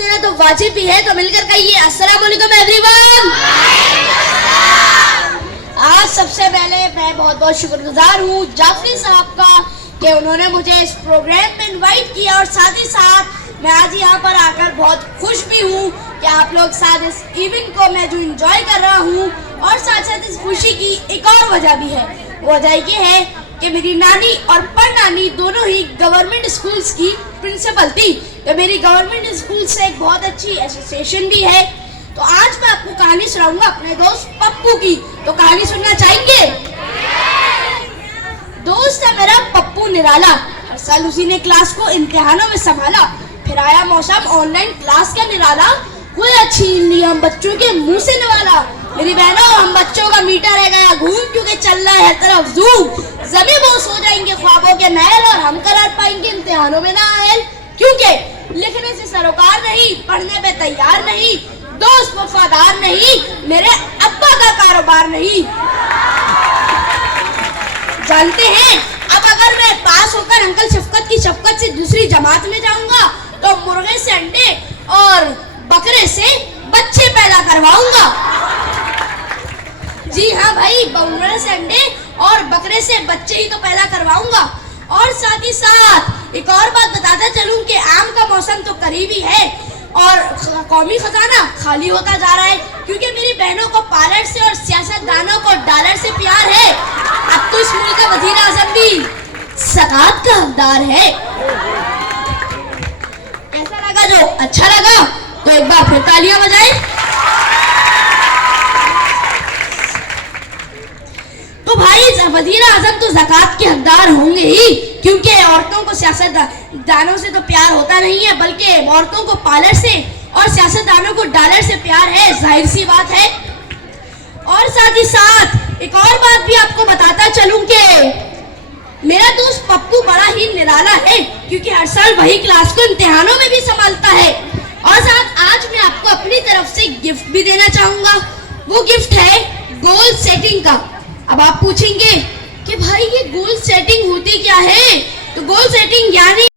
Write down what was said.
देना तो वाजिब भी है, तो मिलकर कहिए अस्सलाम वालेकुम एवरीवन। आज सबसे पहले मैं बहुत बहुत शुक्रगुजार हूँ जाफरी साहब का कि उन्होंने मुझे इस प्रोग्राम में इनवाइट किया, और साथ ही साथ मैं आज यहाँ पर आकर बहुत खुश भी हूँ कि आप लोग साथ इस इवेंट को मैं जो एंजॉय कर रहा हूँ। और साथ साथ इस खुशी की एक और वजह भी है, वजह ये है कि मेरी नानी और परनानी दोनों ही गवर्नमेंट स्कूल्स की प्रिंसिपल थी, तो मेरी गवर्नमेंट स्कूल से एक बहुत अच्छी एसोसिएशन भी है। तो आज मैं आपको कहानी सुनाऊंगा अपने दोस्त पप्पू की, तो कहानी सुनना चाहेंगे? दोस्त है मेरा पप्पू निराला, हर साल उसी ने क्लास को इम्तिहानों में संभाला। फिर आया मौसम ऑनलाइन क्लास का निराला, कोई छीन लिया हम बच्चों के मुंह से निवाला। मेरी बहनों हम बच्चों का मीटर रह गया घूम, क्योंकि चल रहा है हर तरफ जूम। जमी बोस हो जाएंगे ख्वाबों के महल, और हम करार पाएंगे इम्तिहानों में ना आयल, क्योंकि लिखने से सरोकार नहीं, पढ़ने पे तैयार नहीं, दोस्त वफादार नहीं, मेरे अब्बा का कारोबार नहीं। जानते हैं अब अगर मैं पास होकर अंकल शफकत की शफकत से दूसरी जमात में जाऊंगा तो मुर्गे से अंडे और बकरे से बच्चे पैदा करवाऊंगा। जी हाँ भाई, मुर्गे से अंडे और बकरे से बच्चे ही तो पैदा करवाऊंगा। और साथ ही साथ एक और बात बताता चलूं कि आम का मौसम तो करीबी है और कौमी खजाना खाली होता जा रहा है, क्योंकि मेरी बहनों को पार्लर से और सियासतदानों को डॉलर से प्यार है। अब तो इस मुल्क का वजीर आजम भी ज़कात का हकदार है। कैसा लगा? जो अच्छा लगा तो एक बार फिर तालियां बजाएं। तो भाई वजीर आजम तो ज़कात के हकदार होंगे ही, क्योंकि औरतों को सियासतदानों से तो प्यार होता नहीं है, बल्कि औरतों को पार्लर से और सियासतदानों को डॉलर से प्यार है, जाहिर सी बात है। और साथ ही साथ एक और बात भी आपको बताता चलूं कि मेरा दोस्त पप्पू बड़ा ही निराला है, क्योंकि हर साल वही क्लास को इम्तिहानों में भी संभालता है। और साथ आज मैं आपको अपनी तरफ से गिफ्ट भी देना चाहूंगा। वो गिफ्ट है गोल सेटिंग का। अब आप पूछेंगे कि भाई ये गोल सेटिंग होती क्या है? तो गोल सेटिंग यानी